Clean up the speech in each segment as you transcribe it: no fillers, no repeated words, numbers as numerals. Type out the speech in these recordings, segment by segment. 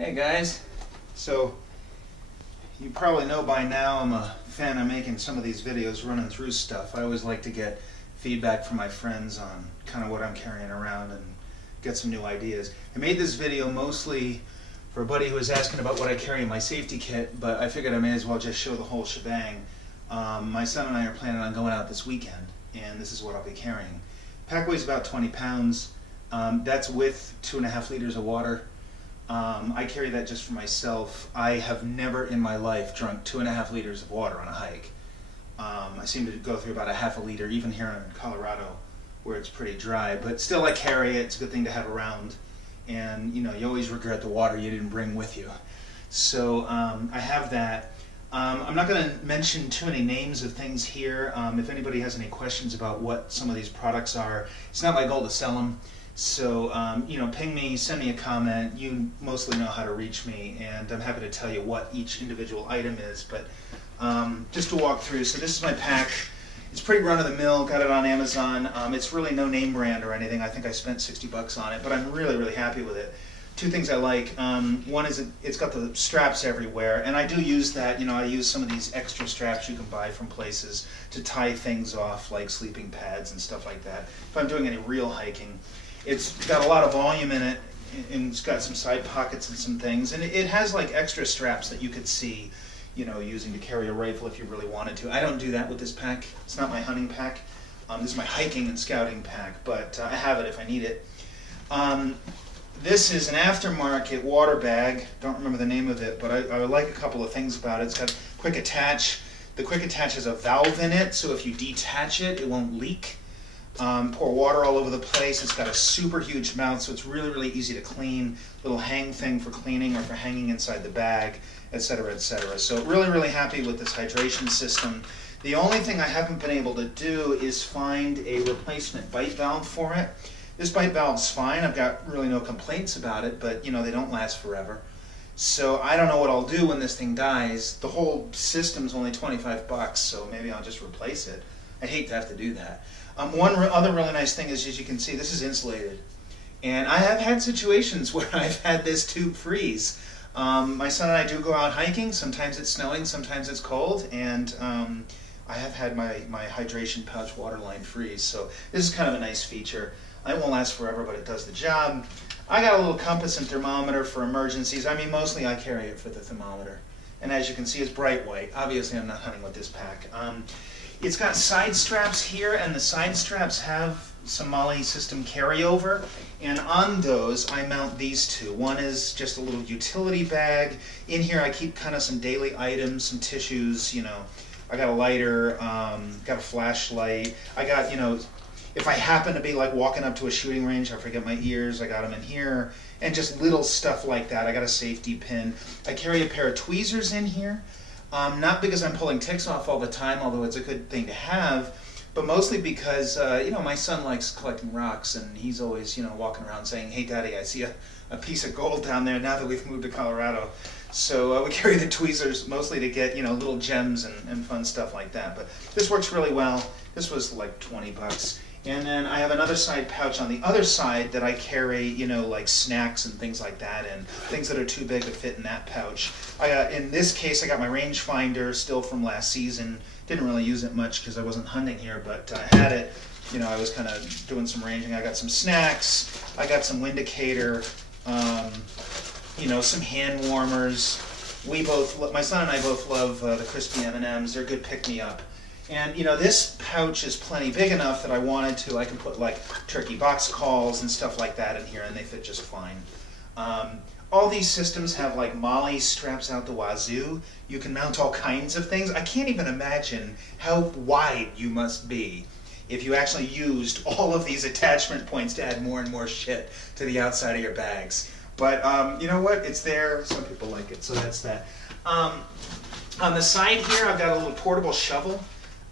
Hey guys, so you probably know by now I'm a fan of making some of these videos, running through stuff. I always like to get feedback from my friends on kind of what I'm carrying around and get some new ideas. I made this video mostly for a buddy who was asking about what I carry in my safety kit, but I figured I may as well just show the whole shebang. My son and I are planning on going out this weekend, and this is what I'll be carrying. Pack weighs about 20 pounds. That's with 2.5 liters of water. I carry that just for myself. I have never in my life drunk 2.5 liters of water on a hike. I seem to go through about a half a liter, even here in Colorado, where it's pretty dry. But still, I carry it. It's a good thing to have around. And you know, you always regret the water you didn't bring with you. So I have that. I'm not going to mention too many names of things here. If anybody has any questions about what some of these products are, it's not my goal to sell them. So, you know, ping me, send me a comment. You mostly know how to reach me, and I'm happy to tell you what each individual item is. But just to walk through, so this is my pack. It's pretty run-of-the-mill, got it on Amazon. It's really no name brand or anything. I think I spent 60 bucks on it, but I'm really, really happy with it. Two things I like. One is it's got the straps everywhere, and I do use that. You know, I use some of these extra straps you can buy from places to tie things off, like sleeping pads and stuff like that, if I'm doing any real hiking. It's got a lot of volume in it, and it's got some side pockets and some things, and it has like extra straps that you could see, you know, using to carry a rifle if you really wanted to. I don't do that with this pack. It's not my hunting pack. This is my hiking and scouting pack, but I have it if I need it. This is an aftermarket water bag. Don't remember the name of it, but I like a couple of things about it. It's got quick attach. The quick attach has a valve in it, so if you detach it, it won't leak. Pour water all over the place. It's got a super huge mouth, so it's really, really easy to clean. Little hang thing for cleaning or for hanging inside the bag, etc., etc. So really, really happy with this hydration system. The only thing I haven't been able to do is find a replacement bite valve for it. This bite valve's fine. I've got really no complaints about it, but you know, they don't last forever. So I don't know what I'll do when this thing dies. The whole system's only 25 bucks, so maybe I'll just replace it. I hate to have to do that. One other really nice thing is, as you can see, this is insulated. And I have had situations where I've had this tube freeze. My son and I do go out hiking. Sometimes it's snowing, sometimes it's cold, and I have had my hydration pouch water line freeze. So this is kind of a nice feature. It won't last forever, but it does the job. I got a little compass and thermometer for emergencies. I mean, mostly I carry it for the thermometer. And as you can see, it's bright white. Obviously, I'm not hunting with this pack. It's got side straps here, and the side straps have some MOLLE system carryover. And on those, I mount these two. One is just a little utility bag. In here, I keep kind of some daily items, some tissues, you know. I got a lighter, got a flashlight. I got, you know, if I happen to be like walking up to a shooting range, I forget my ears, I got them in here. And just little stuff like that. I got a safety pin. I carry a pair of tweezers in here. Not because I'm pulling ticks off all the time, although it's a good thing to have, but mostly because, you know, my son likes collecting rocks, and he's always, you know, walking around saying, "Hey, Daddy, I see a piece of gold down there now that we've moved to Colorado." So we carry the tweezers mostly to get, you know, little gems and fun stuff like that. But this works really well. This was like 20 bucks. And then I have another side pouch on the other side that I carry, you know, like snacks and things like that, and things that are too big to fit in that pouch. In this case, I got my rangefinder still from last season. Didn't really use it much because I wasn't hunting here, but I had it. You know, I was kind of doing some ranging. I got some snacks. I got some Windicator. You know, some hand warmers. My son and I both love the crispy M&Ms. They're good pick-me-up. And you know, this pouch is plenty big enough that I can put like turkey box calls and stuff like that in here, and they fit just fine. All these systems have like MOLLE straps out the wazoo. You can mount all kinds of things. I can't even imagine how wide you must be if you actually used all of these attachment points to add more and more shit to the outside of your bags. But you know what? It's there. Some people like it, so that's that. On the side here, I've got a little portable shovel.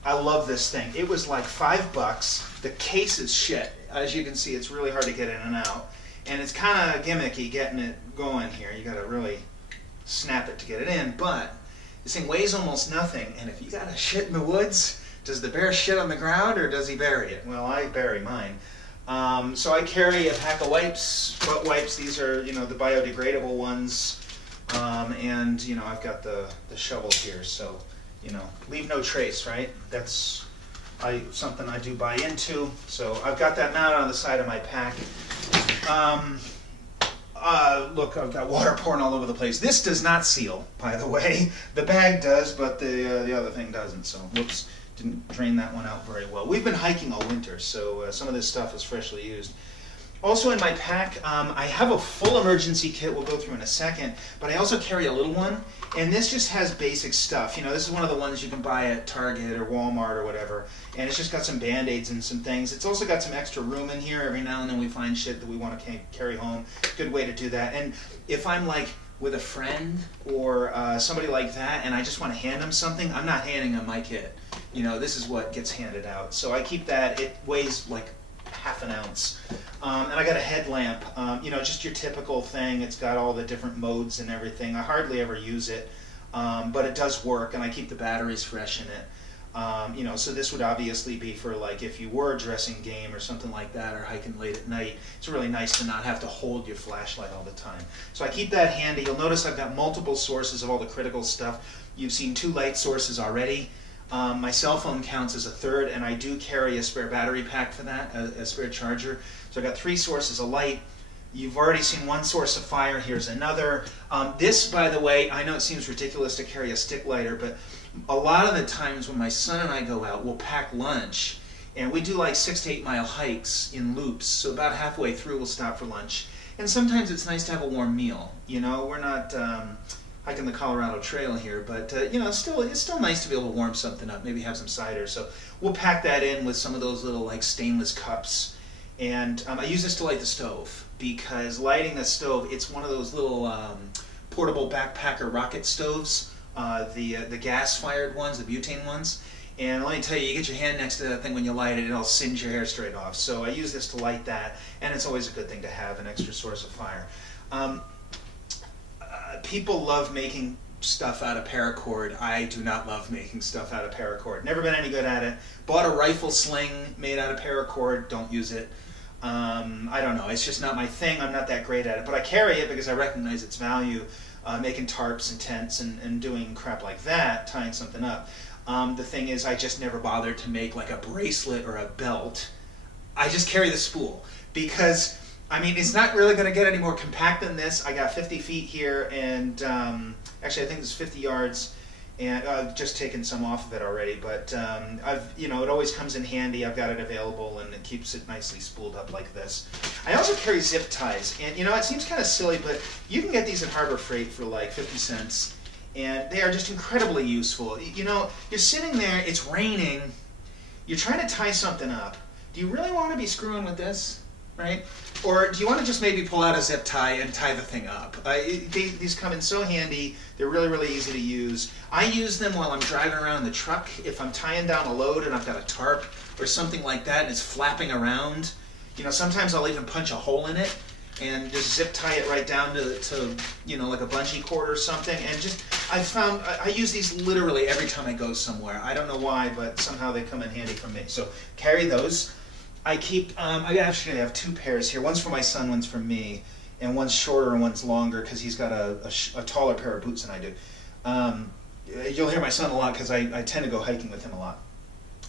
I love this thing. It was like 5 bucks. The case is shit. As you can see, it's really hard to get in and out. And it's kind of gimmicky getting it going here. You got to really snap it to get it in. But this thing weighs almost nothing. And if you got a shit in the woods, does the bear shit on the ground or does he bury it? Well, I bury mine. So I carry a pack of wipes, butt wipes. These are, you know, the biodegradable ones. And, you know, I've got the shovel here. So, you know, leave no trace, right? That's something I do buy into. So I've got that mounted on the side of my pack. Look, I've got water pouring all over the place. This does not seal, by the way. The bag does, but the other thing doesn't. So, whoops, didn't drain that one out very well. We've been hiking all winter, so some of this stuff is freshly used. Also in my pack, I have a full emergency kit we'll go through in a second, but I also carry a little one, and this just has basic stuff. You know, this is one of the ones you can buy at Target or Walmart or whatever, and it's just got some Band-Aids and some things. It's also got some extra room in here. Every now and then we find shit that we want to carry home. Good way to do that. And if I'm like with a friend or somebody like that, and I just want to hand them something, I'm not handing them my kit. You know, this is what gets handed out. So I keep that. It weighs like half an ounce. And I got a headlamp, you know, just your typical thing. It's got all the different modes and everything. I hardly ever use it, but it does work, and I keep the batteries fresh in it. You know, so this would obviously be for like if you were dressing game or something like that, or hiking late at night. It's really nice to not have to hold your flashlight all the time. So I keep that handy. You'll notice I've got multiple sources of all the critical stuff. You've seen 2 light sources already. My cell phone counts as a third, and I do carry a spare battery pack for that, a spare charger. So I've got 3 sources of light. You've already seen 1 source of fire. Here's another. This, by the way, I know it seems ridiculous to carry a stick lighter, but a lot of the times when my son and I go out, we'll pack lunch, and we do like 6 to 8 mile hikes in loops. So about halfway through, we'll stop for lunch. And sometimes it's nice to have a warm meal. You know, we're not hiking the Colorado Trail here, but you know, it's still nice to be able to warm something up. Maybe have some cider. So we'll pack that in with some of those little like stainless cups. And I use this to light the stove, because lighting the stove, it's one of those little portable backpacker rocket stoves, the gas-fired ones, the butane ones. And let me tell you, you get your hand next to that thing when you light it, it'll singe your hair straight off. So I use this to light that, and it's always a good thing to have, an extra source of fire. People love making stuff out of paracord. I do not love making stuff out of paracord. Never been any good at it. Bought a rifle sling made out of paracord. Don't use it. I don't know. It's just not my thing. I'm not that great at it. But I carry it because I recognize its value, making tarps and tents and doing crap like that, tying something up. The thing is, I just never bothered to make like a bracelet or a belt. I just carry the spool because, I mean, it's not really going to get any more compact than this. I got 50 feet here, and actually I think it's 50 yards, and I've just taken some off of it already, but you know, it always comes in handy. I've got it available, and it keeps it nicely spooled up like this. I also carry zip ties, and you know, it seems kind of silly, but you can get these at Harbor Freight for like 50 cents, and they are just incredibly useful. You know, you're sitting there, it's raining, you're trying to tie something up. Do you really want to be screwing with this? Right? Or do you want to just maybe pull out a zip tie and tie the thing up? These come in so handy. They're really, really easy to use. I use them while I'm driving around in the truck. If I'm tying down a load and I've got a tarp or something like that and it's flapping around, you know, sometimes I'll even punch a hole in it and just zip tie it right down to you know, like a bungee cord or something. And just, I found, I use these literally every time I go somewhere. I don't know why, but somehow they come in handy for me. So carry those. I keep, I actually have 2 pairs here. One's for my son, one's for me. And one's shorter and one's longer because he's got a taller pair of boots than I do. You'll hear my son a lot because I tend to go hiking with him a lot.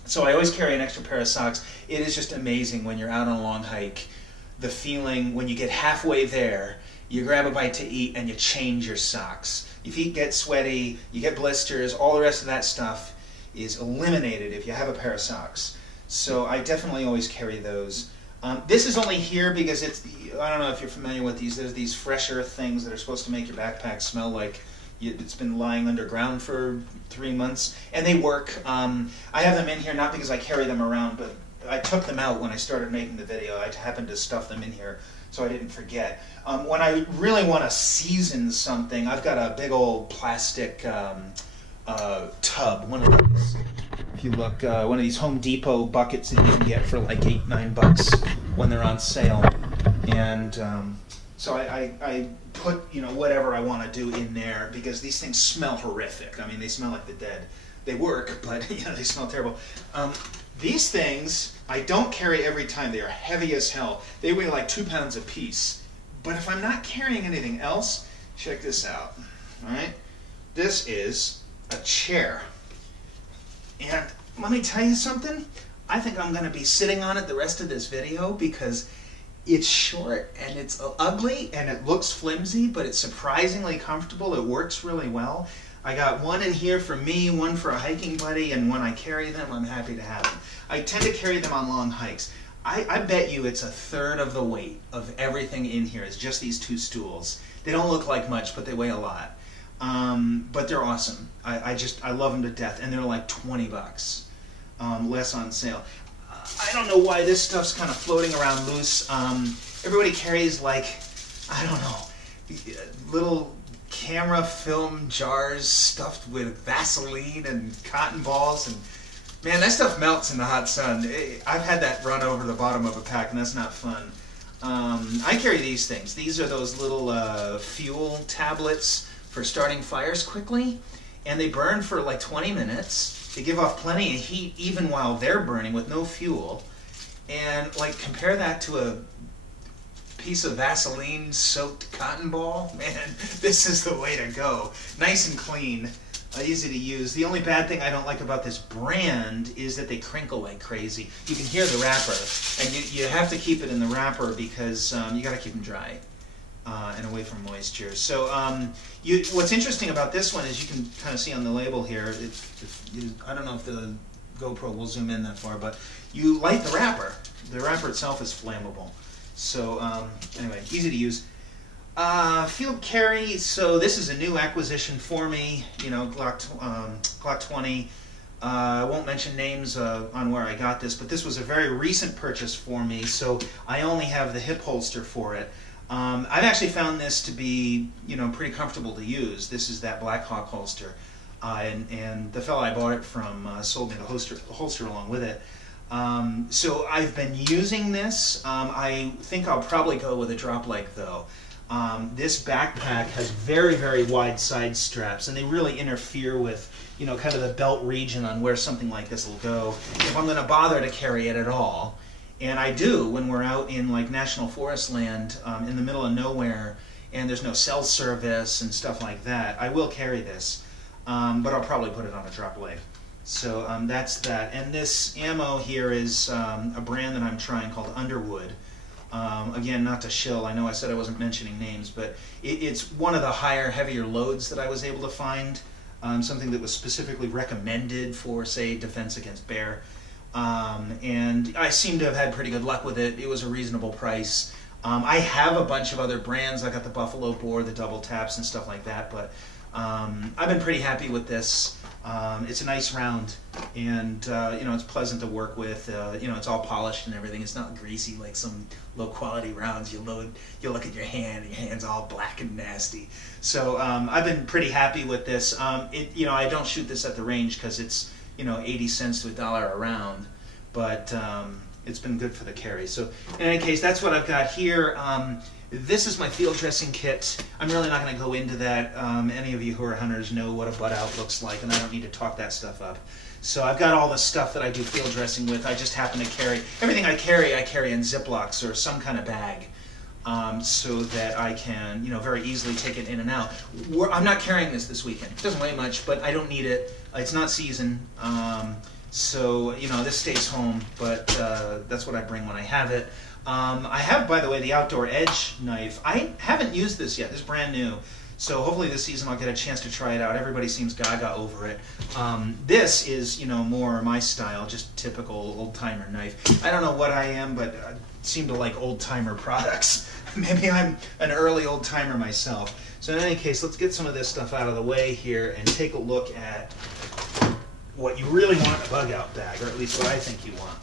So I always carry an extra pair of socks. It is just amazing when you're out on a long hike, the feeling when you get halfway there, you grab a bite to eat and you change your socks. Your feet get sweaty, you get blisters, all the rest of that stuff is eliminated if you have a pair of socks. So I definitely always carry those. This is only here because it's, I don't know if you're familiar with these, there's these fresh earth things that are supposed to make your backpack smell like it's been lying underground for 3 months, and they work. I have them in here not because I carry them around, but I took them out when I started making the video. I happened to stuff them in here so I didn't forget. When I really want to season something, I've got a big old plastic tub, one of these. If you look, one of these Home Depot buckets that you can get for like $8-9 when they're on sale, and so I put, you know, whatever I want to do in there because these things smell horrific. I mean, they smell like the dead. They work, but you know, they smell terrible. These things I don't carry every time. They are heavy as hell. They weigh like 2 pounds a piece. But if I'm not carrying anything else, check this out. All right? This is a chair. And let me tell you something. I think I'm going to be sitting on it the rest of this video because it's short and it's ugly and it looks flimsy, but it's surprisingly comfortable. It works really well. I got one in here for me, one for a hiking buddy, and when I carry them, I'm happy to have them. I tend to carry them on long hikes. I bet you it's a third of the weight of everything in here is just these 2 stools. They don't look like much, but they weigh a lot. But they're awesome. I love them to death, and they're like 20 bucks, less on sale. I don't know why this stuff's kind of floating around loose. Everybody carries like, I don't know, little camera film jars stuffed with Vaseline and cotton balls, and man, that stuff melts in the hot sun. I've had that run over the bottom of a pack, and that's not fun. I carry these things. These are those little fuel tablets for starting fires quickly, and they burn for like 20 minutes. They give off plenty of heat even while they're burning with no fuel. And like compare that to a piece of Vaseline soaked cotton ball, man, this is the way to go. Nice and clean, easy to use. The only bad thing I don't like about this brand is that they crinkle like crazy. You can hear the wrapper, and you have to keep it in the wrapper because you got to keep them dry and away from moisture. So what's interesting about this one is you can kind of see on the label here, I don't know if the GoPro will zoom in that far, but you light the wrapper. The wrapper itself is flammable. So anyway, easy to use. Field carry, so this is a new acquisition for me, you know, Glock 20. I won't mention names on where I got this, but this was a very recent purchase for me, so I only have the hip holster for it. I've actually found this to be, you know, pretty comfortable to use. This is that Black Hawk holster, and the fellow I bought it from sold me the holster along with it. So I've been using this. I think I'll probably go with a drop leg though. This backpack has very, very wide side straps, and they really interfere with, you know, kind of the belt region on where something like this will go if I'm going to bother to carry it at all. And I do when we're out in like national forest land in the middle of nowhere and there's no cell service and stuff like that. I will carry this, but I'll probably put it on a drop leg. So that's that. And this ammo here is a brand that I'm trying called Underwood. Again, not to shill. I know I said I wasn't mentioning names, but it's one of the higher, heavier loads that I was able to find. Something that was specifically recommended for, say, defense against bear. And I seem to have had pretty good luck with it. It was a reasonable price. I have a bunch of other brands. I got the Buffalo Bore, the double taps, and stuff like that. But I've been pretty happy with this. It's a nice round, and you know, it's pleasant to work with. You know, it's all polished and everything. It's not greasy like some low-quality rounds. You look at your hand, and your hand's all black and nasty. So I've been pretty happy with this. You know, I don't shoot this at the range because it's, you know, 80 cents to $1 a round, but it's been good for the carry. So in any case, that's what I've got here. This is my field dressing kit. I'm really not going to go into that. Any of you who are hunters know what a butt out looks like, and I don't need to talk that stuff up. So I've got all the stuff that I do field dressing with. I just happen to carry, everything I carry in Ziplocs or some kind of bag, so that I can, you know, very easily take it in and out. I'm not carrying this weekend. It doesn't weigh much, but I don't need it. It's not season. So, you know, this stays home, but that's what I bring when I have it. I have, by the way, the Outdoor Edge knife. I haven't used this yet. This is brand new. So hopefully this season I'll get a chance to try it out. Everybody seems gaga over it. This is, you know, more my style, just typical old-timer knife. I don't know what I am, but I seem to like old-timer products. Maybe I'm an early old-timer myself. So in any case, let's get some of this stuff out of the way here and take a look at what you really want in a bug-out bag, or at least what I think you want.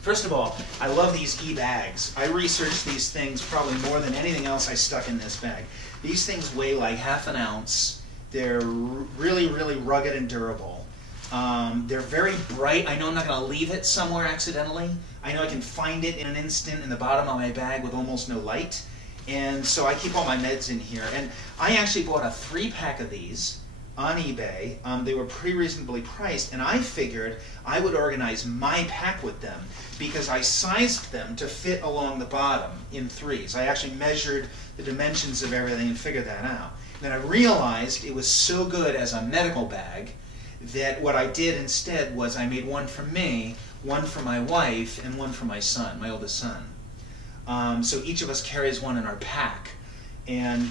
First of all, I love these e-bags. I researched these things probably more than anything else I stuck in this bag. These things weigh like ½ an ounce. They're really, really rugged and durable. They're very bright. I know I'm not going to leave it somewhere accidentally. I know I can find it in an instant in the bottom of my bag with almost no light. And so I keep all my meds in here. And I actually bought a 3-pack of these. on eBay. They were pretty reasonably priced, and I figured I would organize my pack with them because I sized them to fit along the bottom in threes. I actually measured the dimensions of everything and figured that out. Then I realized it was so good as a medical bag that what I did instead was I made one for me, one for my wife, and one for my son, my oldest son. So each of us carries one in our pack. And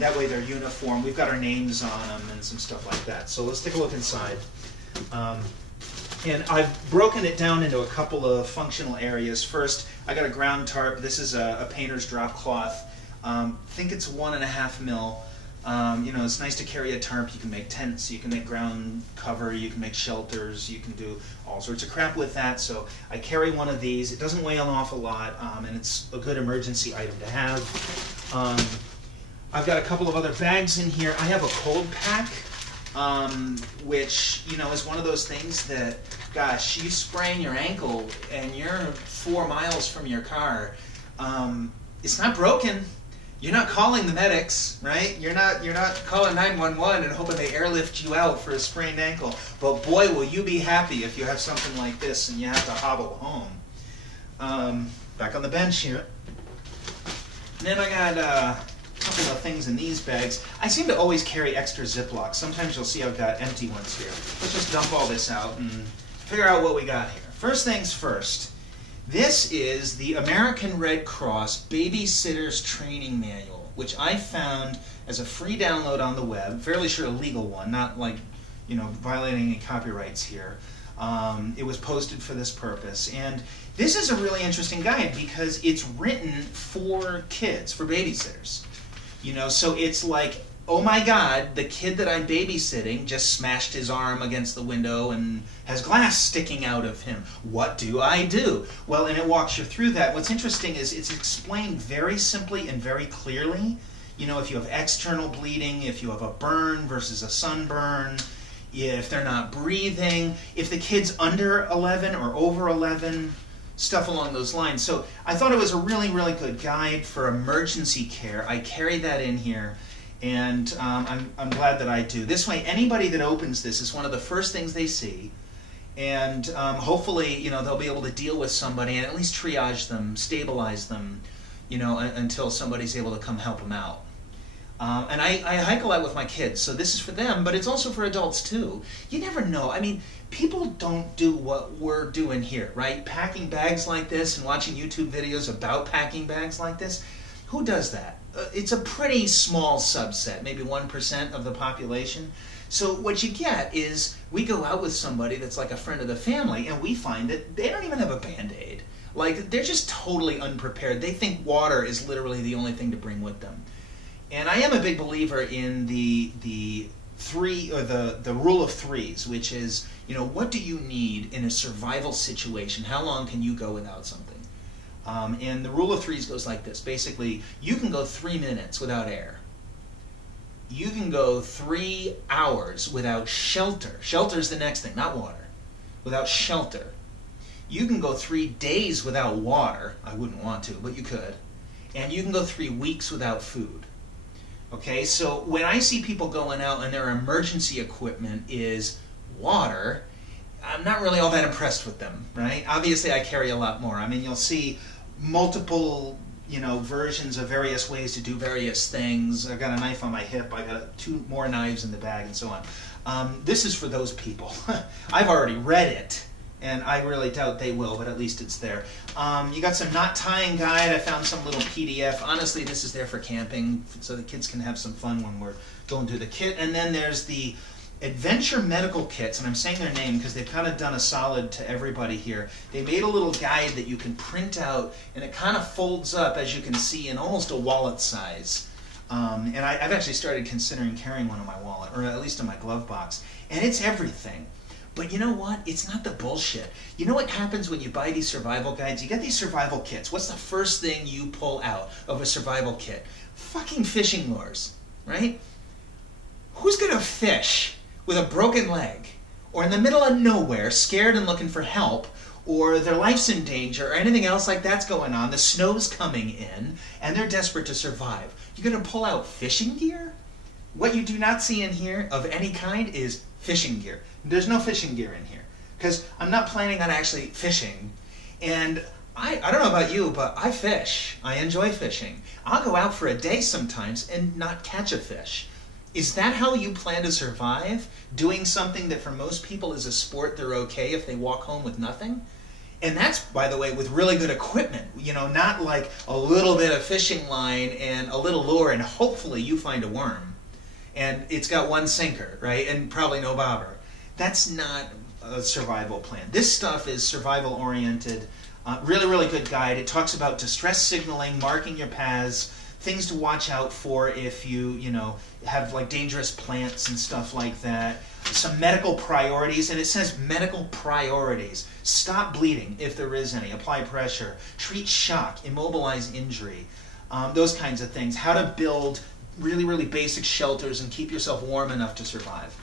that way they're uniform. We've got our names on them and some stuff like that. So let's take a look inside. And I've broken it down into a couple of functional areas. First, I got a ground tarp. This is a painter's drop cloth. I think it's 1.5 mil. You know, it's nice to carry a tarp. You can make tents, you can make ground cover, you can make shelters, you can do all sorts of crap with that. So I carry one of these. It doesn't weigh an awful lot, and it's a good emergency item to have. I've got a couple of other bags in here. I have a cold pack, which, you know, is one of those things that, gosh, you sprain your ankle and you're 4 miles from your car. It's not broken. You're not calling the medics, right? You're not calling 911 and hoping they airlift you out for a sprained ankle. But boy, will you be happy if you have something like this and you have to hobble home. Back on the bench here. And then I got couple of things in these bags. I seem to always carry extra Ziplocs. Sometimes you'll see I've got empty ones here. Let's just dump all this out and figure out what we got here. First things first, this is the American Red Cross Babysitter's Training Manual, which I found as a free download on the web, fairly sure a legal one, not like, you know, violating any copyrights here. It was posted for this purpose. And this is a really interesting guide because it's written for kids, for babysitters. You know, so it's like, oh my God, the kid that I'm babysitting just smashed his arm against the window and has glass sticking out of him. What do I do? Well, and it walks you through that. What's interesting is it's explained very simply and very clearly. You know, if you have external bleeding, if you have a burn versus a sunburn, if they're not breathing, if the kid's under 11 or over 11, stuff along those lines. So I thought it was a really, really good guide for emergency care. I carry that in here, and I'm glad that I do. This way, anybody that opens this is one of the first things they see, and hopefully, you know, they'll be able to deal with somebody and at least triage them, stabilize them, you know, until somebody's able to come help them out. And I hike a lot with my kids, so this is for them, but it's also for adults too. You never know. I mean, people don't do what we're doing here, right? Packing bags like this and watching YouTube videos about packing bags like this. Who does that? It's a pretty small subset, maybe 1% of the population. So what you get is we go out with somebody that's like a friend of the family, and we find that they don't even have a Band-Aid. Like, they're just totally unprepared. They think water is literally the only thing to bring with them. And I am a big believer in the rule of threes, which is, you know, what do you need in a survival situation? How long can you go without something? And the rule of threes goes like this. Basically, you can go 3 minutes without air. You can go 3 hours without shelter. Shelter is the next thing, not water. Without shelter. You can go 3 days without water. I wouldn't want to, but you could. And you can go 3 weeks without food. Okay, so when I see people going out and their emergency equipment is water, I'm not really all that impressed with them, right? Obviously, I carry a lot more. I mean, you'll see multiple, you know, versions of various ways to do various things. I've got a knife on my hip. I got 2 more knives in the bag, and so on. This is for those people. I've already read it, and I really doubt they will, but at least it's there. You got some knot tying guide. I found some little PDF. Honestly, this is there for camping, so the kids can have some fun when we're going through the kit. And then there's the Adventure Medical Kits, and I'm saying their name because they've kind of done a solid to everybody here. They made a little guide that you can print out, and it kind of folds up, as you can see, in almost a wallet size. And I've actually started considering carrying one in my wallet, or at least in my glove box. And it's everything. But you know what? It's not the bullshit. You know what happens when you buy these survival guides? You get these survival kits. What's the first thing you pull out of a survival kit? Fucking fishing lures, right? Who's gonna fish with a broken leg, or in the middle of nowhere, scared and looking for help, or their life's in danger, or anything else like that's going on, the snow's coming in, and they're desperate to survive? You're gonna pull out fishing gear? What you do not see in here of any kind is fishing gear. There's no fishing gear in here because I'm not planning on actually fishing. And I don't know about you, but I fish. I enjoy fishing. I'll go out for a day sometimes and not catch a fish. Is that how you plan to survive? Doing something that for most people is a sport they're okay if they walk home with nothing? And that's, by the way, with really good equipment. You know, not like a little bit of fishing line and a little lure and hopefully you find a worm. And it's got one sinker, right? And probably no bobber. That's not a survival plan. This stuff is survival oriented. Really, really good guide. It talks about distress signaling, marking your paths, things to watch out for if you have like dangerous plants and stuff like that. Some medical priorities, and it says medical priorities. Stop bleeding if there is any. Apply pressure. Treat shock. Immobilize injury. Those kinds of things. How to build really, really basic shelters and keep yourself warm enough to survive.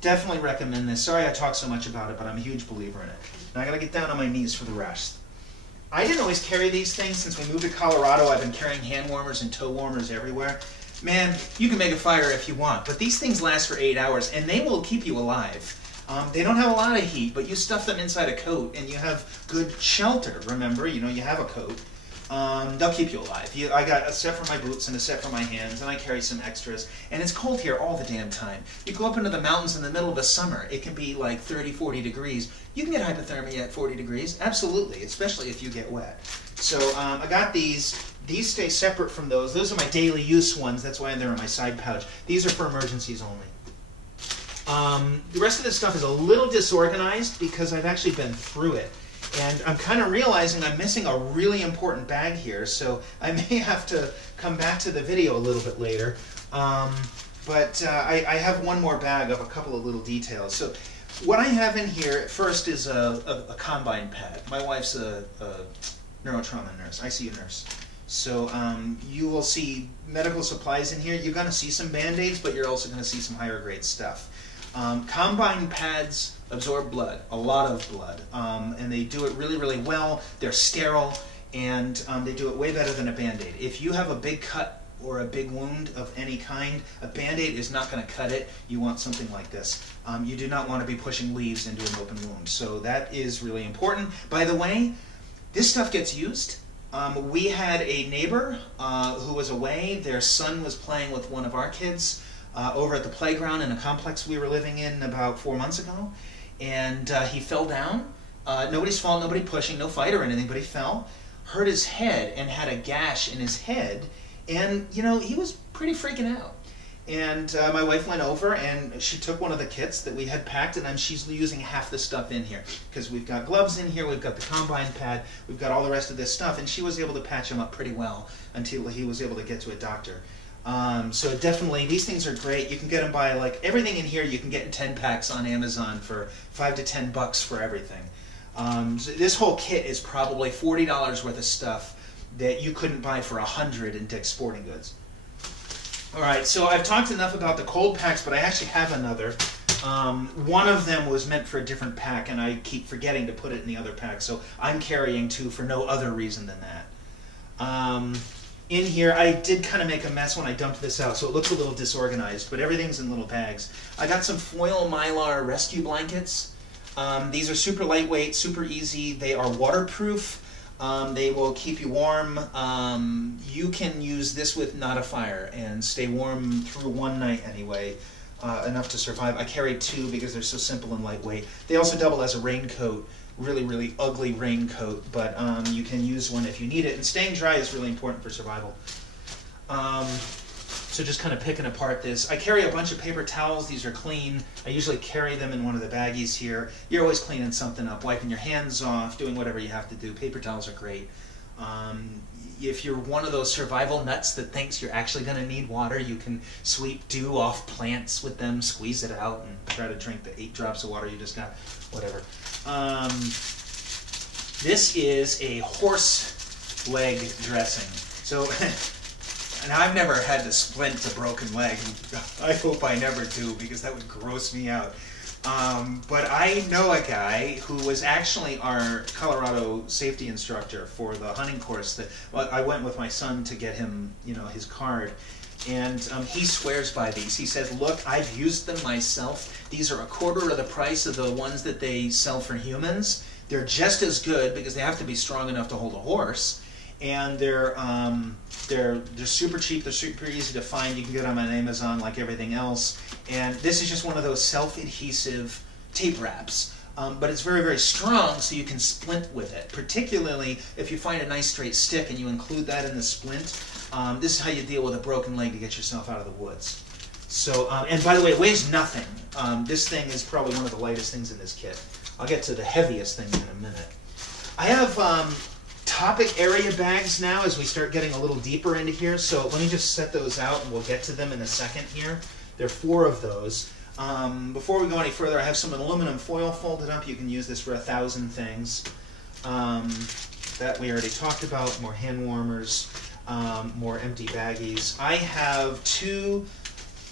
Definitely recommend this. Sorry I talk so much about it, but I'm a huge believer in it. Now I gotta get down on my knees for the rest. I didn't always carry these things. Since we moved to Colorado, I've been carrying hand warmers and toe warmers everywhere. Man, you can make a fire if you want, but these things last for 8 hours, and they will keep you alive. They don't have a lot of heat, but you stuff them inside a coat, and you have good shelter, remember? You have a coat. They'll keep you alive. I got a set for my boots and a set for my hands, and I carry some extras. And it's cold here all the damn time. You go up into the mountains in the middle of the summer, it can be like 30, 40 degrees. You can get hypothermia at 40 degrees, absolutely, especially if you get wet. So I got these. These stay separate from those. Those are my daily use ones. That's why they're in my side pouch. These are for emergencies only. The rest of this stuff is a little disorganized because I've actually been through it. And I'm kind of realizing I'm missing a really important bag here, so I may have to come back to the video a little bit later. But I have one more bag of a couple of little details. So what I have in here first is a combine pad. My wife's a neurotrauma nurse, ICU nurse. So you will see medical supplies in here. You're going to see some Band-Aids, but you're also going to see some higher grade stuff. Combine pads absorb blood, a lot of blood, and they do it really, really well. They're sterile, and they do it way better than a Band-Aid. If you have a big cut or a big wound of any kind, a Band-Aid is not going to cut it. You want something like this. You do not want to be pushing leaves into an open wound, so that is really important. By the way, this stuff gets used. We had a neighbor who was away. Their son was playing with one of our kids over at the playground in a complex we were living in about 4 months ago. And he fell down. Nobody's fault, nobody pushing, no fight or anything, but he fell, hurt his head, and had a gash in his head. And, he was pretty freaking out. And my wife went over and she took one of the kits that we had packed, and then she's using half the stuff in here. Because we've got gloves in here, we've got the combine pad, we've got all the rest of this stuff, and she was able to patch him up pretty well until he was able to get to a doctor. So definitely, these things are great. You can get them by, like, everything in here you can get in 10 packs on Amazon for $5 to $10 for everything. So this whole kit is probably $40 worth of stuff that you couldn't buy for $100 in Dick's Sporting Goods. Alright, so I've talked enough about the cold packs, but I actually have another. One of them was meant for a different pack, and I keep forgetting to put it in the other pack, so I'm carrying two for no other reason than that. In here, I did kind of make a mess when I dumped this out, so it looks a little disorganized, but everything's in little bags. I got some foil mylar rescue blankets. These are super lightweight, super easy. They are waterproof. They will keep you warm. You can use this with not a fire and stay warm through one night anyway, enough to survive. I carry two because they're so simple and lightweight. They also double as a raincoat. Really, really ugly raincoat, but you can use one if you need it. And staying dry is really important for survival. So just kind of picking apart this. I carry a bunch of paper towels. These are clean. I usually carry them in one of the baggies here. You're always cleaning something up, wiping your hands off, doing whatever you have to do. Paper towels are great. If you're one of those survival nuts that thinks you're actually going to need water, you can sweep dew off plants with them, squeeze it out, and try to drink the 8 drops of water you just got, whatever. This is a horse leg dressing. So, and I've never had to splint a broken leg. I hope I never do, because that would gross me out. But I know a guy who was actually our Colorado safety instructor for the hunting course that I went with my son to get him, his card. And he swears by these. He says, look, I've used them myself. These are a quarter of the price of the ones that they sell for humans. They're just as good because they have to be strong enough to hold a horse. And they're super cheap. They're super easy to find. You can get them on Amazon like everything else. And this is just one of those self-adhesive tape wraps. But it's very, very strong, so you can splint with it. Particularly if you find a nice straight stick and you include that in the splint. This is how you deal with a broken leg to get yourself out of the woods. So, and by the way, it weighs nothing. This thing is probably one of the lightest things in this kit. I'll get to the heaviest things in a minute. I have topic area bags now as we start getting a little deeper into here. So let me just set those out and we'll get to them in a second here. There are 4 of those. Before we go any further, I have some aluminum foil folded up. You can use this for 1,000 things. That we already talked about. More hand warmers, more empty baggies. I have 2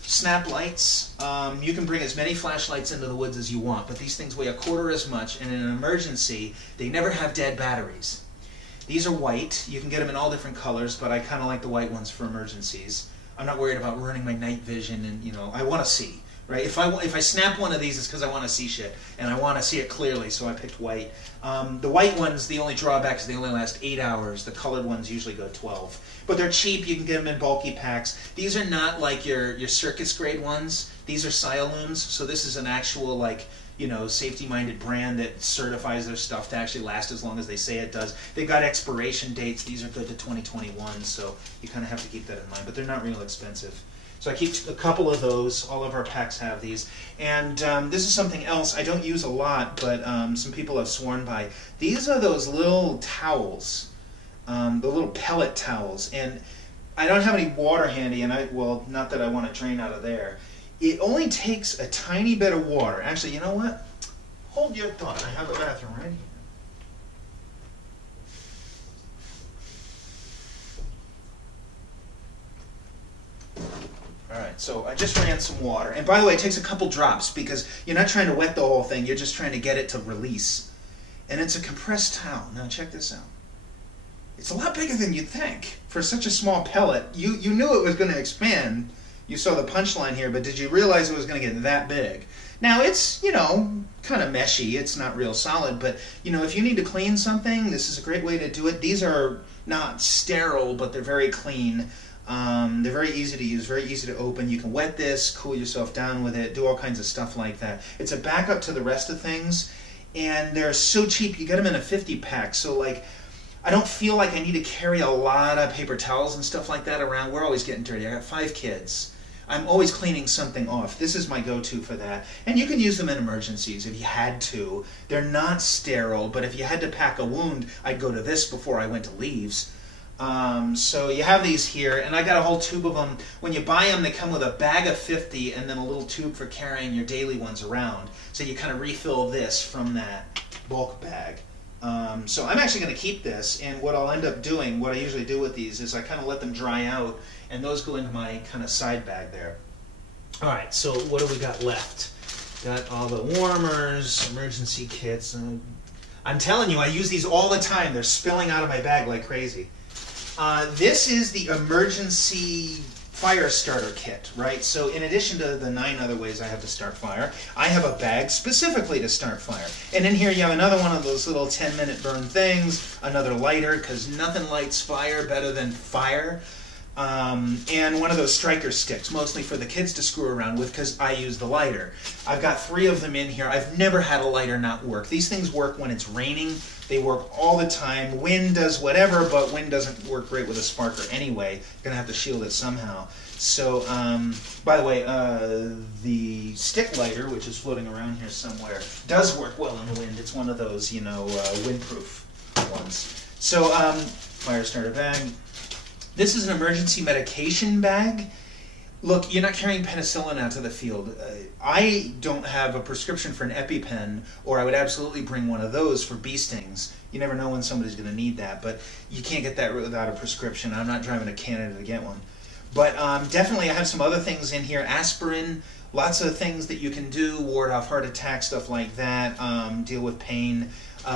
snap lights. You can bring as many flashlights into the woods as you want, but these things weigh a quarter as much, and in an emergency, they never have dead batteries. These are white. You can get them in all different colors, but I kind of like the white ones for emergencies. I'm not worried about ruining my night vision, and you know, I want to see. Right? If I snap one of these, it's because I want to see shit, and I want to see it clearly, so I picked white. The white ones, the only drawback is they only last 8 hours. The colored ones usually go 12. But they're cheap. You can get them in bulky packs. These are not like your circus grade ones. These are Sialooms, so this is an actual, like, you know, safety-minded brand that certifies their stuff to actually last as long as they say it does. They've got expiration dates. These are good to 2021, so you kind of have to keep that in mind. But they're not real expensive. So I keep a couple of those. All of our packs have these. And this is something else I don't use a lot, but some people have sworn by. These are those little towels, the little pellet towels. And I don't have any water handy, and well, not that I want to drain out of there. It only takes a tiny bit of water. Actually, you know what? Hold your thought. I have a bathroom right here. Alright, so I just ran some water. And by the way, it takes a couple drops because you're not trying to wet the whole thing, you're just trying to get it to release. And it's a compressed towel. Now check this out. It's a lot bigger than you'd think. For such a small pellet, you knew it was going to expand. You saw the punchline here, but did you realize it was going to get that big? Now it's, you know, kind of meshy. It's not real solid, but, you know, if you need to clean something, this is a great way to do it. These are not sterile, but they're very clean. They're very easy to use, very easy to open. You can wet this, cool yourself down with it, do all kinds of stuff like that. It's a backup to the rest of things, and they're so cheap. You get them in a 50 pack, so like, I don't feel like I need to carry a lot of paper towels and stuff like that around. We're always getting dirty. I got 5 kids. I'm always cleaning something off. This is my go-to for that. And you can use them in emergencies if you had to. They're not sterile, but if you had to pack a wound, I'd go to this before I went to leaves. So you have these here, and I got a whole tube of them. When you buy them, they come with a bag of 50 and then a little tube for carrying your daily ones around. So you kind of refill this from that bulk bag. So I'm actually going to keep this, and what I'll end up doing, what I usually do with these, is I kind of let them dry out, and those go into my kind of side bag there. All right, so what do we got left? Got all the warmers, emergency kits. I'm telling you, I use these all the time. They're spilling out of my bag like crazy. This is the emergency fire starter kit, right? So in addition to the 9 other ways I have to start fire, I have a bag specifically to start fire. And in here you have another one of those little 10-minute burn things, another lighter, because nothing lights fire better than fire. And one of those striker sticks, mostly for the kids to screw around with because I use the lighter. I've got 3 of them in here. I've never had a lighter not work. These things work when it's raining. They work all the time. Wind does whatever, but wind doesn't work great with a sparker anyway. You're going to have to shield it somehow. So, by the way, the stick lighter, which is floating around here somewhere, does work well in the wind. It's one of those, you know, windproof ones. So, fire starter bag. This is an emergency medication bag. Look, you're not carrying penicillin out to the field. I don't have a prescription for an EpiPen, or I would absolutely bring one of those for bee stings. You never know when somebody's going to need that, but you can't get that without a prescription. I'm not driving to Canada to get one. But definitely I have some other things in here. Aspirin, lots of things that you can do, ward off heart attack, stuff like that, deal with pain.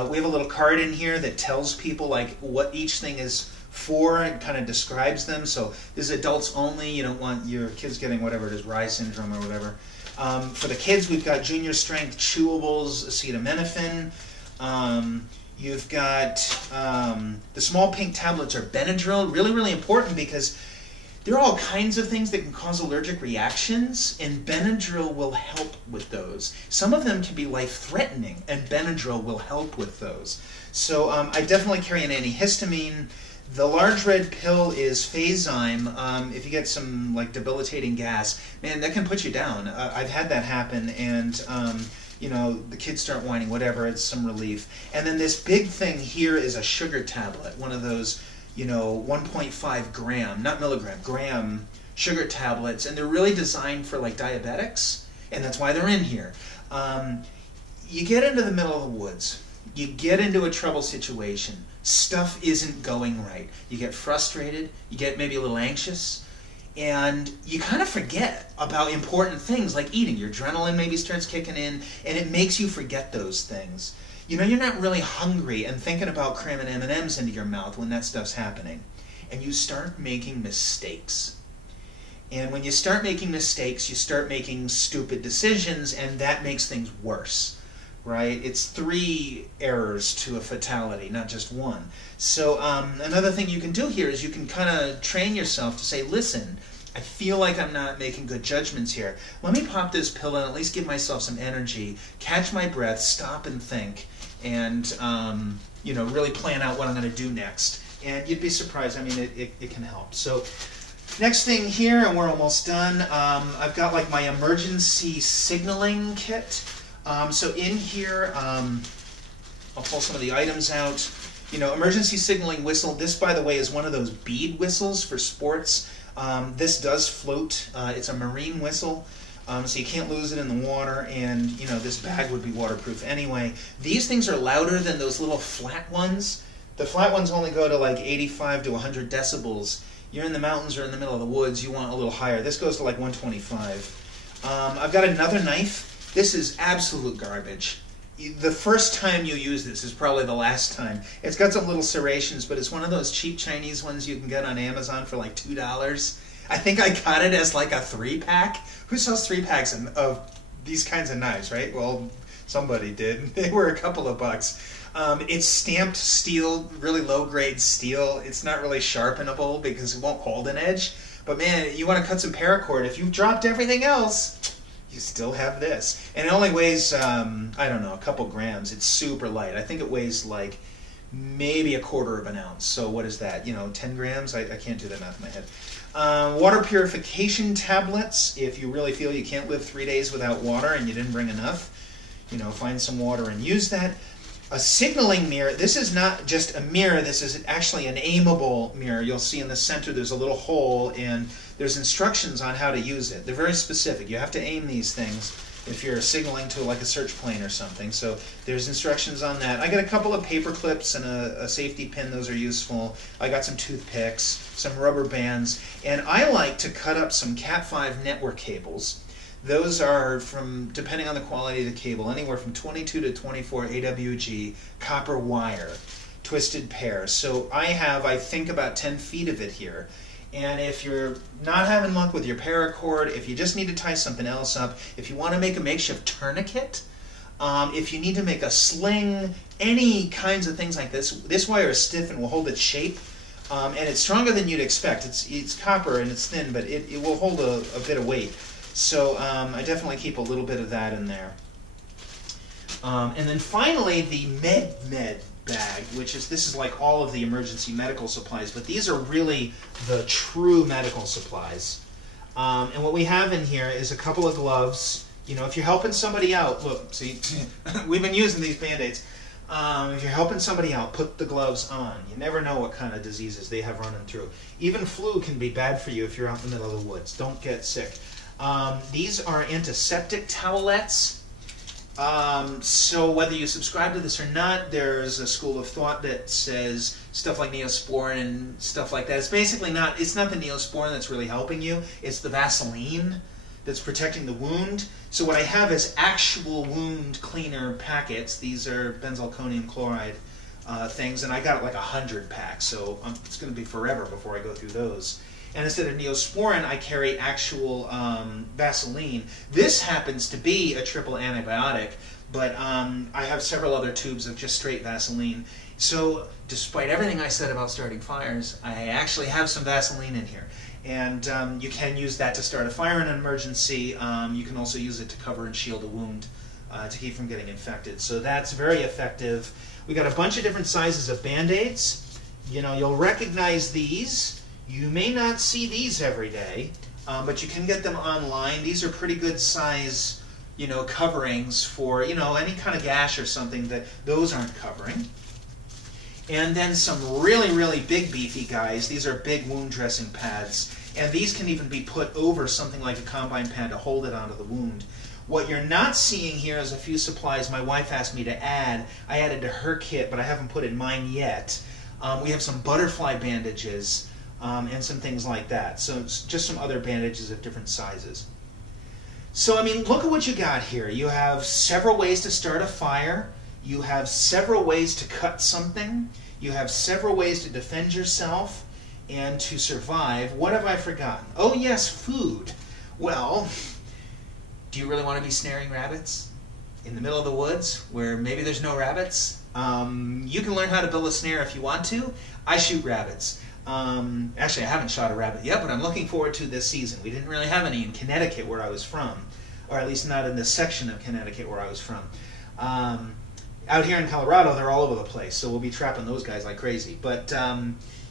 We have a little card in here that tells people like what each thing is 4. It kind of describes them. So this is adults only. You don't want your kids getting whatever it is, Rye syndrome or whatever. For the kids, we've got junior strength chewables, acetaminophen. You've got the small pink tablets are Benadryl. Really, really important because there are all kinds of things that can cause allergic reactions, and Benadryl will help with those. Some of them can be life-threatening, and Benadryl will help with those. So I definitely carry an antihistamine. The large red pill is Fazyme. If you get some like debilitating gas, man, that can put you down. I've had that happen, and you know, the kids start whining, whatever, it's some relief. And then this big thing here is a sugar tablet, one of those, you know, 1.5 gram, not milligram, gram sugar tablets, and they're really designed for like diabetics, and that's why they're in here. You get into the middle of the woods, you get into a trouble situation, stuff isn't going right, you get frustrated, you get maybe a little anxious, and you kind of forget about important things like eating. Your adrenaline maybe starts kicking in, and it makes you forget those things. You know, you're not really hungry and thinking about cramming M&Ms into your mouth when that stuff's happening. And you start making mistakes. And when you start making mistakes, you start making stupid decisions, and that makes things worse, right? It's 3 errors to a fatality, not just 1. So another thing you can do here is you can kind of train yourself to say, listen, I feel like I'm not making good judgments here. Let me pop this pill and at least give myself some energy, catch my breath, stop and think, and you know, really plan out what I'm going to do next. And you'd be surprised. I mean, it can help. So next thing here, and we're almost done, I've got like my emergency signaling kit. So in here, I'll pull some of the items out. You know, emergency signaling whistle. This, by the way, is one of those bead whistles for sports. This does float. It's a marine whistle, so you can't lose it in the water, and you know, this bag would be waterproof anyway. These things are louder than those little flat ones. The flat ones only go to like 85 to 100 decibels. You're in the mountains or in the middle of the woods, you want a little higher. This goes to like 125. I've got another knife. This is absolute garbage. The first time you use this is probably the last time. It's got some little serrations, but it's one of those cheap Chinese ones you can get on Amazon for like $2. I think I got it as like a 3-pack. Who sells 3-packs of these kinds of knives, right? Well, somebody did. They were a couple of bucks. It's stamped steel, really low-grade steel. It's not really sharpenable because it won't hold an edge. But man, you want to cut some paracord. If you've dropped everything else, you still have this. And it only weighs, I don't know, a couple grams. It's super light. I think it weighs like maybe 1/4 ounce. So what is that? You know, 10 grams? I can't do that math in my head. Water purification tablets. If you really feel you can't live 3 days without water and you didn't bring enough, you know, find some water and use that. A signaling mirror. This is not just a mirror. This is actually an aimable mirror. You'll see in the center there's a little hole, and there's instructions on how to use it. They're very specific. You have to aim these things if you're signaling to like a search plane or something. So there's instructions on that. I got a couple of paper clips and a safety pin. Those are useful. I got some toothpicks, some rubber bands, and I like to cut up some Cat5 network cables. Those are from, depending on the quality of the cable, anywhere from 22 to 24 AWG copper wire, twisted pair. So I have, I think, about 10 feet of it here. And if you're not having luck with your paracord, if you just need to tie something else up, if you want to make a makeshift tourniquet, if you need to make a sling, any kinds of things like this, this wire is stiff and will hold its shape. And it's stronger than you'd expect. It's copper and it's thin, but it will hold a bit of weight. So I definitely keep a little bit of that in there. And then finally, the med bag, which is, this is like all of the emergency medical supplies, but these are really the true medical supplies. And what we have in here is a couple of gloves. You know, if you're helping somebody out, look, see, we've been using these Band-Aids. If you're helping somebody out, put the gloves on. You never know what kind of diseases they have running through. Even flu can be bad for you if you're out in the middle of the woods. Don't get sick. These are antiseptic towelettes. So whether you subscribe to this or not, there's a school of thought that says stuff like Neosporin and stuff like that. It's basically not, it's not the Neosporin that's really helping you. It's the Vaseline that's protecting the wound. So what I have is actual wound cleaner packets. These are benzalkonium chloride things, and I got like 100 packs, so it's going to be forever before I go through those. And instead of Neosporin, I carry actual Vaseline. This happens to be a triple antibiotic, but I have several other tubes of just straight Vaseline. So despite everything I said about starting fires, I actually have some Vaseline in here. And you can use that to start a fire in an emergency. You can also use it to cover and shield a wound to keep from getting infected. So that's very effective. We got a bunch of different sizes of Band-Aids. You know, you'll recognize these. You may not see these every day, but you can get them online. These are pretty good size, you know, coverings for, you know, any kind of gash or something that those aren't covering. And then some really, really big beefy guys. These are big wound dressing pads. And these can even be put over something like a combine pad to hold it onto the wound. What you're not seeing here is a few supplies my wife asked me to add. I added to her kit, but I haven't put in mine yet. We have some butterfly bandages and some things like that. So it's just some other bandages of different sizes. So, I mean, look at what you got here. You have several ways to start a fire. You have several ways to cut something. You have several ways to defend yourself and to survive. What have I forgotten? Oh yes, food. Well, do you really want to be snaring rabbits in the middle of the woods where maybe there's no rabbits? You can learn how to build a snare if you want to. I shoot rabbits. Actually, I haven't shot a rabbit yet, but I'm looking forward to this season. We didn't really have any in Connecticut where I was from, or at least not in this section of Connecticut where I was from. Out here in Colorado, they're all over the place, so we'll be trapping those guys like crazy. But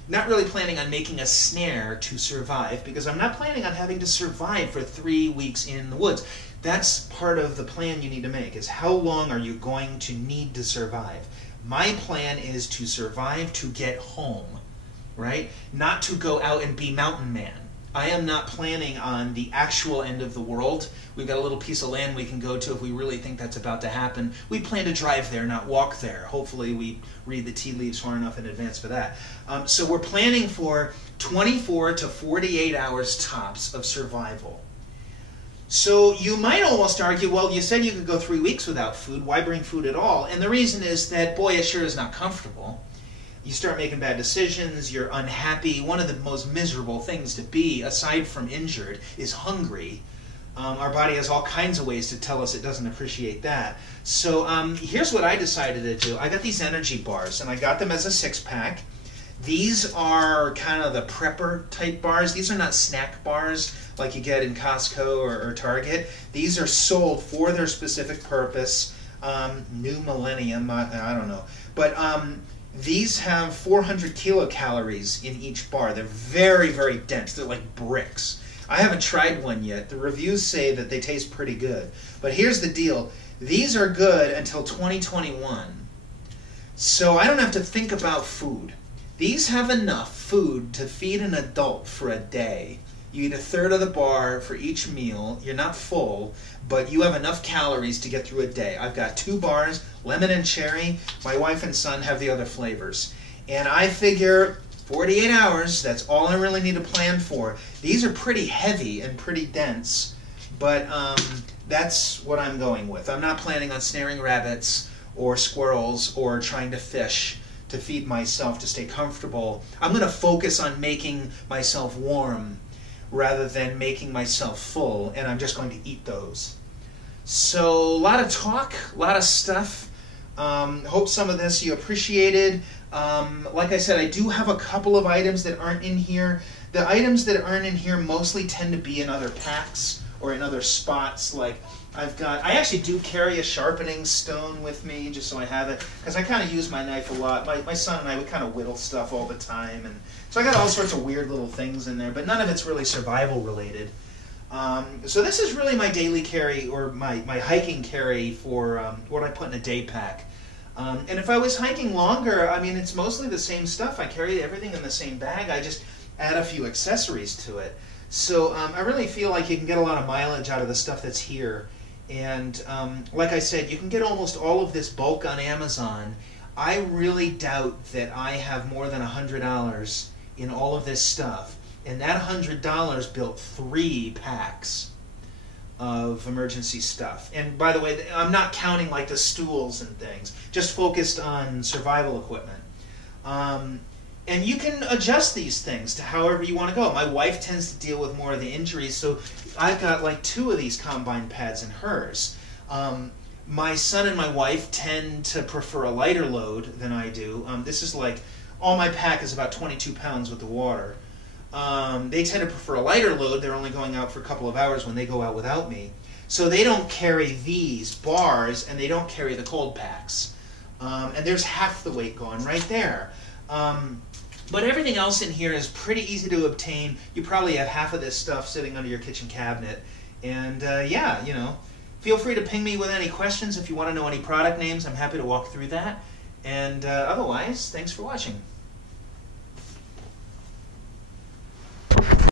not really planning on making a snare to survive, because I'm not planning on having to survive for 3 weeks in the woods. That's part of the plan you need to make, is how long are you going to need to survive? My plan is to survive to get home, right? Not to go out and be mountain man. I am not planning on the actual end of the world. We've got a little piece of land we can go to if we really think that's about to happen. We plan to drive there, not walk there. Hopefully we read the tea leaves far enough in advance for that. So we're planning for 24 to 48 hours tops of survival. So you might almost argue, well, you said you could go 3 weeks without food. Why bring food at all? And the reason is that, boy, it sure is not comfortable. You start making bad decisions, you're unhappy. One of the most miserable things to be, aside from injured, is hungry. Our body has all kinds of ways to tell us it doesn't appreciate that. So here's what I decided to do. I got these energy bars, and I got them as a 6-pack. These are kind of the prepper type bars. These are not snack bars like you get in Costco or Target. These are sold for their specific purpose. New millennium, I don't know. But these have 400 kilocalories in each bar. They're very, very dense. They're like bricks. I haven't tried one yet. The reviews say that they taste pretty good. But here's the deal. These are good until 2021. So I don't have to think about food. These have enough food to feed an adult for a day. You eat a third of the bar for each meal. You're not full, but you have enough calories to get through a day. I've got 2 bars, lemon and cherry. My wife and son have the other flavors. And I figure 48 hours, that's all I really need to plan for. These are pretty heavy and pretty dense, but that's what I'm going with. I'm not planning on snaring rabbits or squirrels or trying to fish to feed myself to stay comfortable. I'm going to focus on making myself warm rather than making myself full, and I'm just going to eat those. So a lot of talk, a lot of stuff. Hope some of this you appreciated. Like I said, I do have a couple of items that aren't in here. The items that aren't in here mostly tend to be in other packs or in other spots. Like I actually do carry a sharpening stone with me just so I have it, because I kind of use my knife a lot. My son and I, we kind of whittle stuff all the time, and so I got all sorts of weird little things in there, but none of it's really survival related. So this is really my daily carry, or my hiking carry for what I put in a day pack. And if I was hiking longer, I mean, it's mostly the same stuff. I carry everything in the same bag. I just add a few accessories to it. So I really feel like you can get a lot of mileage out of the stuff that's here. And like I said, you can get almost all of this bulk on Amazon. I really doubt that I have more than $100 in all of this stuff. And that $100 built 3 packs. of emergency stuff. And by the way, I'm not counting like the stools and things, just focused on survival equipment. And you can adjust these things to however you want to go. My wife tends to deal with more of the injuries, so I've got like 2 of these combine pads in hers. My son and my wife tend to prefer a lighter load than I do. This is like, all my pack is about 22 pounds with the water. They tend to prefer a lighter load. They're only going out for a couple of hours when they go out without me. So they don't carry these bars, and they don't carry the cold packs. And there's half the weight gone right there. But everything else in here is pretty easy to obtain. You probably have half of this stuff sitting under your kitchen cabinet. And yeah, you know, feel free to ping me with any questions if you want to know any product names. I'm happy to walk through that. And otherwise, thanks for watching.